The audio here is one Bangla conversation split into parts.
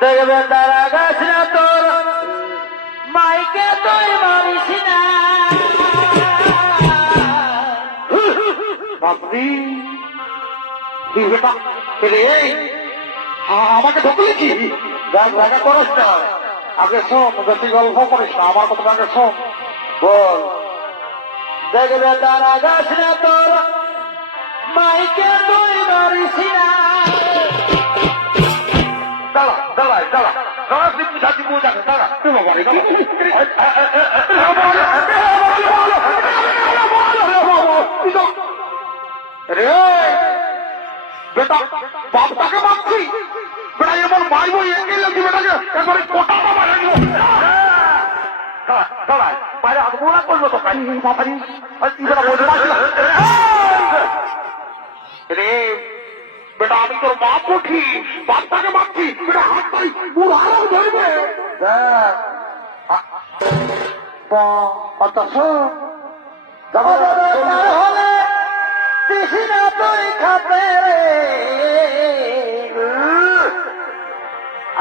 দেখবে তারা গাছ না তোর মাইকে তুই মারিস না। বাপরি আমাকে ঢুকলি কি দেখা করিস না, আগে শোন, বেশি গল্প করিস না, আমার কথা আগে শোন। বল। দেখবে তারা গাছ না তোর মাইকে তুই মারিস না। দাঁড়া দাঁড়ায় দাঁড়া দাঁড়া, তুই বুঝাচ্ছি বুঝাচ্ছি, দাঁড়া রে বেটা, বাপটাকে মারছি বেটা, এমন মারবো এগিয়ে লাগছি বেটাকে, একবারে কোটা বাবা লাগলো। দাঁড়ায় বাইরে আত্মমোলা করবো তো মাথারি রে বেটা, আমি তোর মা পুঠি, বাপটাকে মারছি বেটা, হাত পাই বুড়ো আরো ধরবে। হলে দিস না তুই খাপে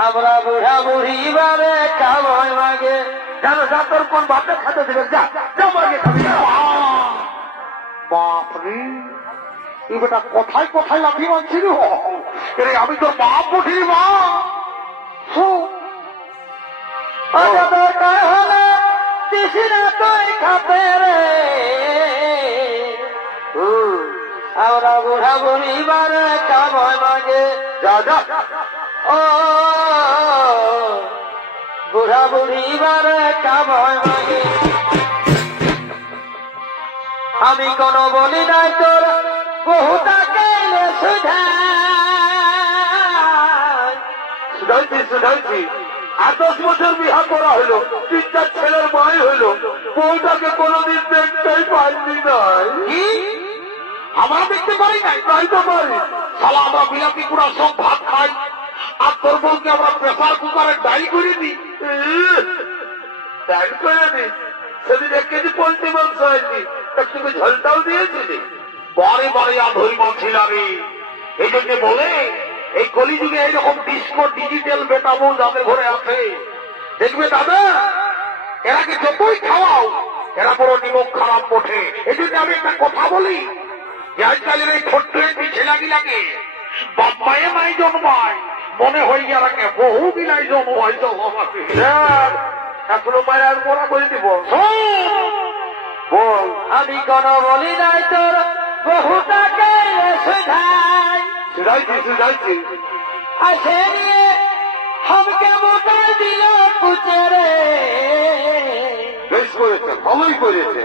আমরা বুড়া বুড়ি বারে কামাই মাগে। জানো যা তোর কোন বাপে খাতে দেবে, যা যা মাগে খাবি। বাপরে এই বেটা কোথায় কোথায় লাফি মারছিল রে, আমি তোর বাপ পুঠি মা। দরকার হলে দিস না তুই খাপে রে আমরা বুড়া বুড়ি বারে কামাই মাগে। যা যা ও বুড়া বুড়ি বারে কামাই মাগে। আমি কোন বলি নাই তোর বহুটাকে শুধাইছি শুধাইছি, আর 10 বছর বিহা করা হইলো, 3-4 ছেলের মাই হইলো, বউটাকে কোনোদিন দেখতেই পাইনি নাই। কি আমরা দেখতে পারি নাই? তাই তো পারি। শালা আমরা বিলাতি কুড়া সব ভাত খাই, আর তোর বউকে আমরা প্রেসার কুকারে ডাইল করে দিই। ডাইল করে দিই, সেদিন 1 কেজি পোল্ট্রি মাংস হয়নি, একটু ঝোলটাও দিয়েছিলি। বারে বারে আধরি মাছিল আমি, এই জন্য বলে এই কলিযুগে এইরকম ডিস্কো ডিজিটাল বেটা বউ যাদের ঘরে আছে, দেখবে দাদা এরাকে যতই খাওয়াও এরা বড় নিমক খারাপ ওঠে। এই জন্য আমি একটা কথা বলি যে আজকালের এই ছোট্ট একটি ছেলাগিলাকে বাপ মায়ে মাই জন্মায়, মনে হয় এরাকে বহু বিলাই জন্মায় জন্মাতে। এখনো মায়ের আর মোড়া করে দিব। বল। আমি কোন বলি নাই তোর বহুটাকে সুধাই শুধাইছি শুধাইছি, আসে নিয়ে हमके মোটা দিল কুচরে। বেশ করেছে, ভালোই করেছে,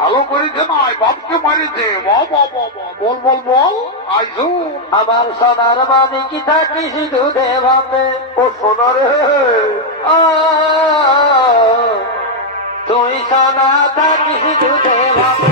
ভালো করেছে নয়, বাপকে মারেছে। বল বল বল। আইসু আমার সোনার মানিক থাকিস দুধে ভাবে। ও সোনারে, ও তুই সোনা থাকিস দুধে ভাবে।